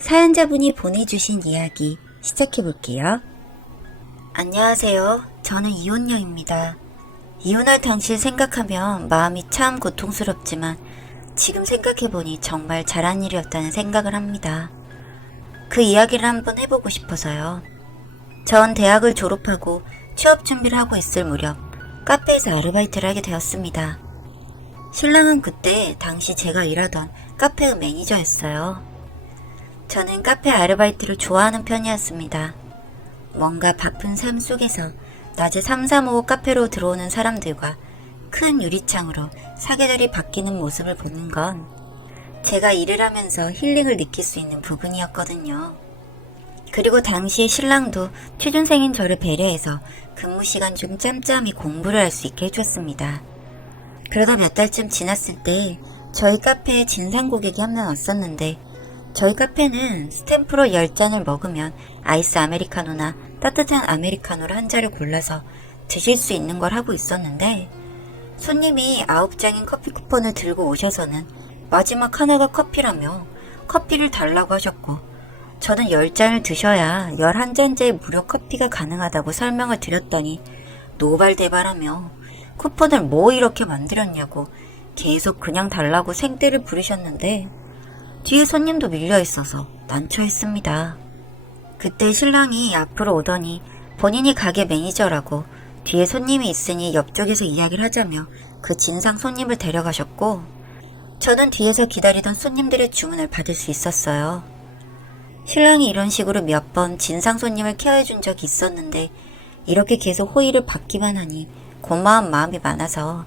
사연자분이 보내주신 이야기 시작해볼게요. 안녕하세요. 저는 이혼녀입니다. 이혼할 당시를 생각하면 마음이 참 고통스럽지만 지금 생각해보니 정말 잘한 일이었다는 생각을 합니다. 그 이야기를 한번 해보고 싶어서요. 전 대학을 졸업하고 취업 준비를 하고 있을 무렵 카페에서 아르바이트를 하게 되었습니다. 신랑은 그때 당시 제가 일하던 카페의 매니저였어요. 저는 카페 아르바이트를 좋아하는 편이었습니다. 뭔가 바쁜 삶 속에서 낮에 335 카페로 들어오는 사람들과 큰 유리창으로 사계절이 바뀌는 모습을 보는 건 제가 일을 하면서 힐링을 느낄 수 있는 부분이었거든요. 그리고 당시에 신랑도 취준생인 저를 배려해서 근무 시간 중 짬짬이 공부를 할 수 있게 해줬습니다. 그러다 몇 달쯤 지났을 때 저희 카페에 진상 고객이 한 명 왔었는데 저희 카페는 스탬프로 10잔을 먹으면 아이스 아메리카노나 따뜻한 아메리카노를 한 잔을 골라서 드실 수 있는 걸 하고 있었는데 손님이 9장인 커피 쿠폰을 들고 오셔서는 마지막 하나가 커피라며 커피를 달라고 하셨고 저는 10잔을 드셔야 11잔째의 무료 커피가 가능하다고 설명을 드렸더니 노발대발하며 쿠폰을 뭐 이렇게 만들었냐고 계속 그냥 달라고 생떼를 부리셨는데 뒤에 손님도 밀려있어서 난처했습니다. 그때 신랑이 앞으로 오더니 본인이 가게 매니저라고 뒤에 손님이 있으니 옆쪽에서 이야기를 하자며 그 진상 손님을 데려가셨고 저는 뒤에서 기다리던 손님들의 주문을 받을 수 있었어요. 신랑이 이런 식으로 몇 번 진상 손님을 케어해준 적이 있었는데 이렇게 계속 호의를 받기만 하니 고마운 마음이 많아서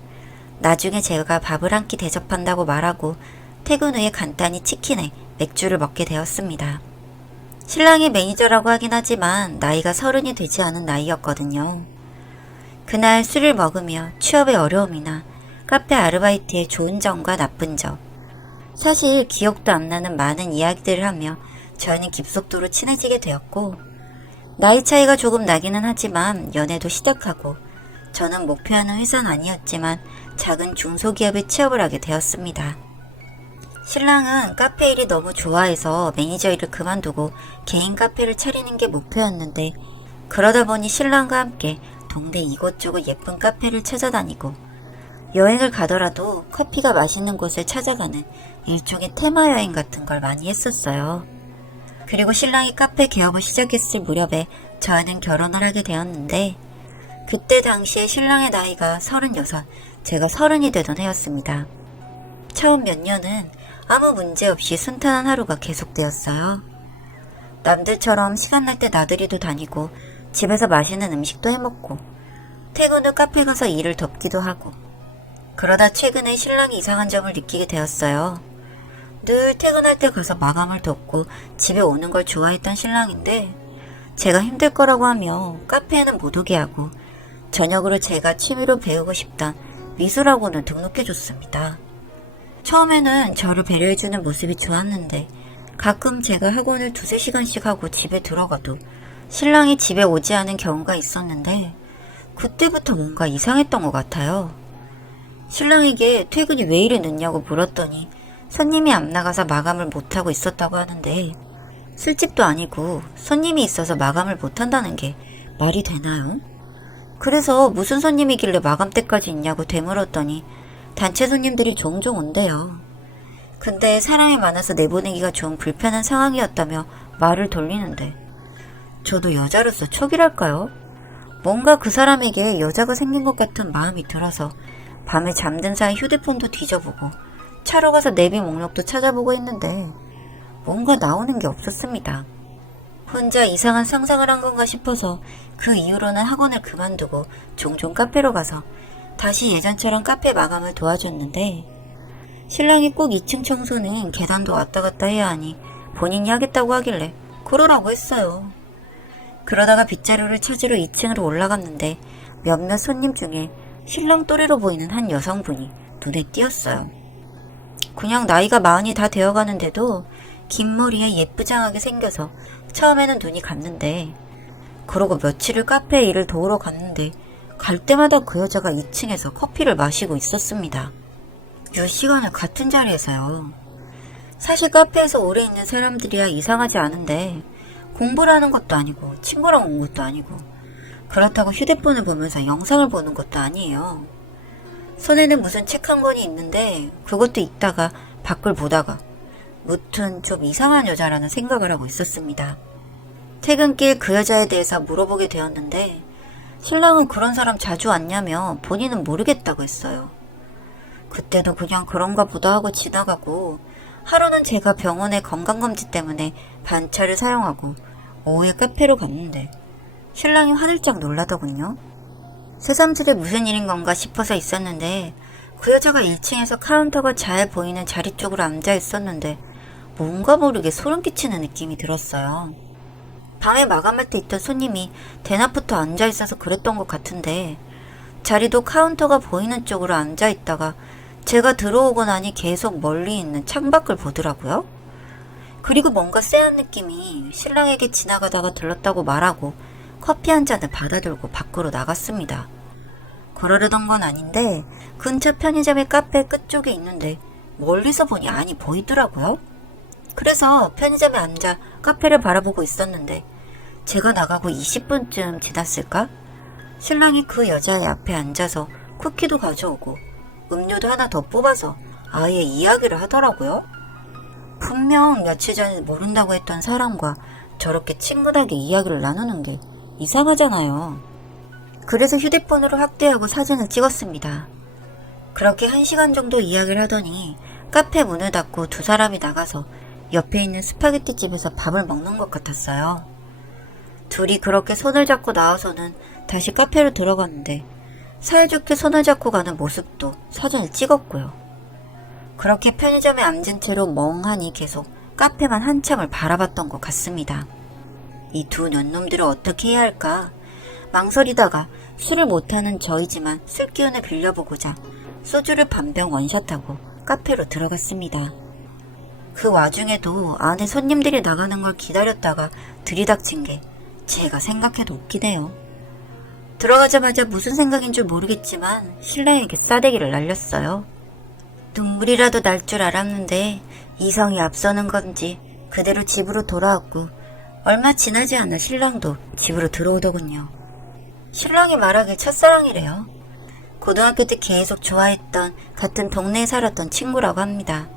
나중에 제가 밥을 한 끼 대접한다고 말하고 퇴근 후에 간단히 치킨에 맥주를 먹게 되었습니다. 신랑이 매니저라고 하긴 하지만 나이가 30이 되지 않은 나이였거든요. 그날 술을 먹으며 취업의 어려움이나 카페 아르바이트의 좋은 점과 나쁜 점, 사실 기억도 안 나는 많은 이야기들을 하며 저희는 급속도로 친해지게 되었고 나이 차이가 조금 나기는 하지만 연애도 시작하고 저는 목표하는 회사는 아니었지만 작은 중소기업에 취업을 하게 되었습니다. 신랑은 카페 일이 너무 좋아해서 매니저 일을 그만두고 개인 카페를 차리는 게 목표였는데 그러다 보니 신랑과 함께 동네 이곳저곳 예쁜 카페를 찾아다니고 여행을 가더라도 커피가 맛있는 곳을 찾아가는 일종의 테마 여행 같은 걸 많이 했었어요. 그리고 신랑이 카페 개업을 시작했을 무렵에 저희는 결혼을 하게 되었는데 그때 당시에 신랑의 나이가 36, 제가 30이 되던 해였습니다. 처음 몇 년은 아무 문제 없이 순탄한 하루가 계속되었어요. 남들처럼 시간 날 때 나들이도 다니고 집에서 맛있는 음식도 해먹고 퇴근 후 카페 가서 일을 돕기도 하고 그러다 최근에 신랑이 이상한 점을 느끼게 되었어요. 늘 퇴근할 때 가서 마감을 돕고 집에 오는 걸 좋아했던 신랑인데 제가 힘들 거라고 하며 카페에는 못 오게 하고 저녁으로 제가 취미로 배우고 싶던 미술학원을 등록해줬습니다. 처음에는 저를 배려해주는 모습이 좋았는데 가끔 제가 학원을 2-3시간씩 하고 집에 들어가도 신랑이 집에 오지 않은 경우가 있었는데 그때부터 뭔가 이상했던 것 같아요. 신랑에게 퇴근이 왜 이리 늦냐고 물었더니 손님이 안 나가서 마감을 못하고 있었다고 하는데 술집도 아니고 손님이 있어서 마감을 못한다는 게 말이 되나요? 그래서 무슨 손님이길래 마감 때까지 있냐고 되물었더니 단체 손님들이 종종 온대요. 근데 사람이 많아서 내보내기가 좀 불편한 상황이었다며 말을 돌리는데 저도 여자로서 촉이랄까요? 뭔가 그 사람에게 여자가 생긴 것 같은 마음이 들어서 밤에 잠든 사이 휴대폰도 뒤져보고 차로 가서 내비 목록도 찾아보고 했는데 뭔가 나오는 게 없었습니다. 혼자 이상한 상상을 한 건가 싶어서 그 이후로는 학원을 그만두고 종종 카페로 가서 다시 예전처럼 카페 마감을 도와줬는데 신랑이 꼭 2층 청소는 계단도 왔다 갔다 해야 하니 본인이 하겠다고 하길래 그러라고 했어요. 그러다가 빗자루를 찾으러 2층으로 올라갔는데 몇몇 손님 중에 신랑 또래로 보이는 한 여성분이 눈에 띄었어요. 그냥 나이가 40이 다 되어가는데도 긴 머리에 예쁘장하게 생겨서 처음에는 눈이 갔는데 그러고 며칠을 카페에 일을 도우러 갔는데 갈 때마다 그 여자가 2층에서 커피를 마시고 있었습니다. 몇 시간을 같은 자리에서요. 사실 카페에서 오래 있는 사람들이야 이상하지 않은데 공부를 하는 것도 아니고 친구랑 온 것도 아니고 그렇다고 휴대폰을 보면서 영상을 보는 것도 아니에요. 손에는 무슨 책 한 권이 있는데 그것도 읽다가 밖을 보다가 무튼 좀 이상한 여자라는 생각을 하고 있었습니다. 퇴근길 그 여자에 대해서 물어보게 되었는데 신랑은 그런 사람 자주 왔냐며 본인은 모르겠다고 했어요. 그때도 그냥 그런가 보다 하고 지나가고 하루는 제가 병원에 건강검진 때문에 반차를 사용하고 오후에 카페로 갔는데 신랑이 화들짝 놀라더군요. 새삼스레 무슨 일인 건가 싶어서 있었는데 그 여자가 1층에서 카운터가 잘 보이는 자리 쪽으로 앉아 있었는데 뭔가 모르게 소름 끼치는 느낌이 들었어요. 밤에 마감할 때 있던 손님이 대낮부터 앉아 있어서 그랬던 것 같은데 자리도 카운터가 보이는 쪽으로 앉아 있다가 제가 들어오고 나니 계속 멀리 있는 창밖을 보더라고요. 그리고 뭔가 쎄한 느낌이 신랑에게 지나가다가 들렀다고 말하고 커피 한 잔을 받아들고 밖으로 나갔습니다. 그러려던 건 아닌데 근처 편의점의 카페 끝쪽에 있는데 멀리서 보니 안이 보이더라고요. 그래서 편의점에 앉아 카페를 바라보고 있었는데 제가 나가고 20분쯤 지났을까? 신랑이 그 여자의 앞에 앉아서 쿠키도 가져오고 음료도 하나 더 뽑아서 아예 이야기를 하더라고요. 분명 며칠 전에 모른다고 했던 사람과 저렇게 친근하게 이야기를 나누는 게 이상하잖아요. 그래서 휴대폰으로 확대하고 사진을 찍었습니다. 그렇게 1시간 정도 이야기를 하더니 카페 문을 닫고 두 사람이 나가서 옆에 있는 스파게티 집에서 밥을 먹는 것 같았어요. 둘이 그렇게 손을 잡고 나와서는 다시 카페로 들어갔는데 사이좋게 손을 잡고 가는 모습도 사진을 찍었고요. 그렇게 편의점에 앉은 채로 멍하니 계속 카페만 한참을 바라봤던 것 같습니다. 이 두 년놈들을 어떻게 해야 할까 망설이다가 술을 못하는 저이지만 술 기운을 빌려보고자 소주를 반병 원샷하고 카페로 들어갔습니다. 그 와중에도 안에 손님들이 나가는 걸 기다렸다가 들이닥친 게 제가 생각해도 웃기네요. 들어가자마자 무슨 생각인 줄 모르겠지만 신랑에게 싸대기를 날렸어요. 눈물이라도 날 줄 알았는데 이성이 앞서는 건지 그대로 집으로 돌아왔고 얼마 지나지 않아 신랑도 집으로 들어오더군요. 신랑이 말하길 첫사랑이래요. 고등학교 때 계속 좋아했던 같은 동네에 살았던 친구라고 합니다.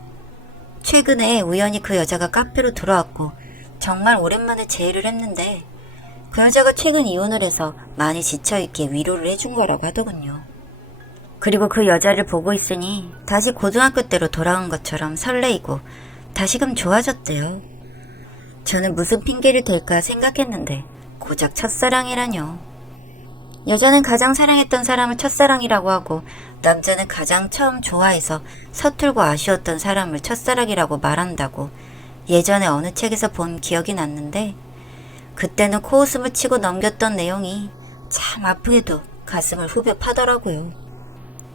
최근에 우연히 그 여자가 카페로 들어왔고 정말 오랜만에 제의를 했는데 그 여자가 최근 이혼을 해서 많이 지쳐있기에 위로를 해준 거라고 하더군요. 그리고 그 여자를 보고 있으니 다시 고등학교 때로 돌아온 것처럼 설레이고 다시금 좋아졌대요. 저는 무슨 핑계를 댈까 생각했는데 고작 첫사랑이라뇨. 여자는 가장 사랑했던 사람을 첫사랑이라고 하고 남자는 가장 처음 좋아해서 서툴고 아쉬웠던 사람을 첫사랑이라고 말한다고 예전에 어느 책에서 본 기억이 났는데 그때는 코웃음을 치고 넘겼던 내용이 참 아프게도 가슴을 후벼 파더라고요.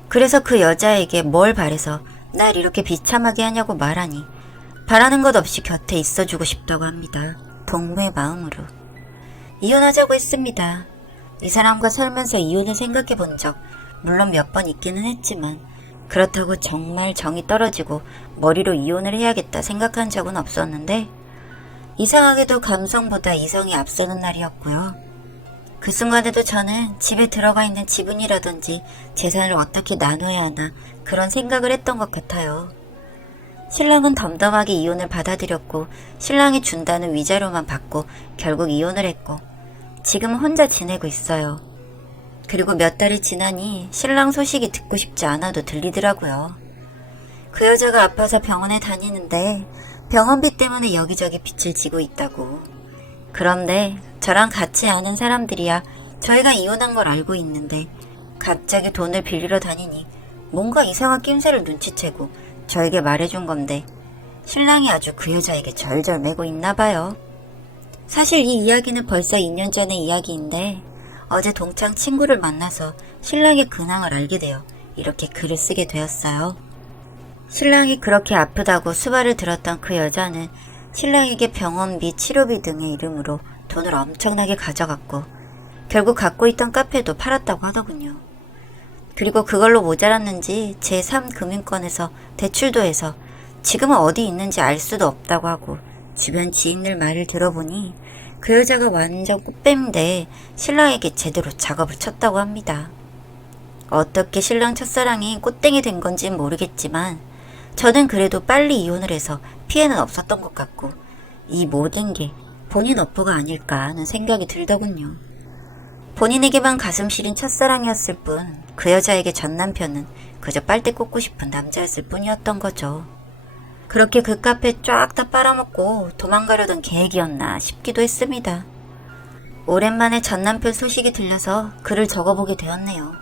그래서 그 여자에게 뭘 바래서 날 이렇게 비참하게 하냐고 말하니 바라는 것 없이 곁에 있어주고 싶다고 합니다. 동무의 마음으로. 이혼하자고 했습니다. 이 사람과 살면서 이혼을 생각해 본 적 물론 몇 번 있기는 했지만 그렇다고 정말 정이 떨어지고 머리로 이혼을 해야겠다 생각한 적은 없었는데 이상하게도 감성보다 이성이 앞서는 날이었고요. 그 순간에도 저는 집에 들어가 있는 지분이라든지 재산을 어떻게 나눠야 하나 그런 생각을 했던 것 같아요. 신랑은 덤덤하게 이혼을 받아들였고 신랑이 준다는 위자료만 받고 결국 이혼을 했고 지금은 혼자 지내고 있어요. 그리고 몇 달이 지나니 신랑 소식이 듣고 싶지 않아도 들리더라고요. 그 여자가 아파서 병원에 다니는데 병원비 때문에 여기저기 빚을 지고 있다고. 그런데 저랑 같이 아는 사람들이야 저희가 이혼한 걸 알고 있는데 갑자기 돈을 빌리러 다니니 뭔가 이상한 낌새를 눈치채고 저에게 말해준 건데 신랑이 아주 그 여자에게 절절매고 있나 봐요. 사실 이 이야기는 벌써 2년 전의 이야기인데 어제 동창 친구를 만나서 신랑의 근황을 알게 되어 이렇게 글을 쓰게 되었어요. 신랑이 그렇게 아프다고 수발을 들었던 그 여자는 신랑에게 병원비, 치료비 등의 이름으로 돈을 엄청나게 가져갔고 결국 갖고 있던 카페도 팔았다고 하더군요. 그리고 그걸로 모자랐는지 제3금융권에서 대출도 해서 지금은 어디 있는지 알 수도 없다고 하고 주변 지인들 말을 들어보니 그 여자가 완전 꽃뱀인데 신랑에게 제대로 작업을 쳤다고 합니다. 어떻게 신랑 첫사랑이 꽃땡이 된 건지는 모르겠지만 저는 그래도 빨리 이혼을 해서 피해는 없었던 것 같고 이 모든 게 본인 업보가 아닐까 하는 생각이 들더군요. 본인에게만 가슴 시린 첫사랑이었을 뿐 그 여자에게 전 남편은 그저 빨대 꽂고 싶은 남자였을 뿐이었던 거죠. 그렇게 그 카페 쫙 다 빨아먹고 도망가려던 계획이었나 싶기도 했습니다. 오랜만에 전 남편 소식이 들려서 글을 적어보게 되었네요.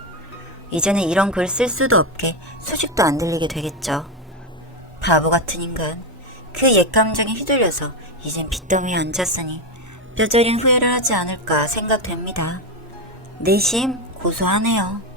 이제는 이런 글 쓸 수도 없게 소식도 안 들리게 되겠죠. 바보 같은 인간. 그 옛 감정에 휘둘려서 이젠 빚더미에 앉았으니 뼈저린 후회를 하지 않을까 생각됩니다. 내심 고소하네요.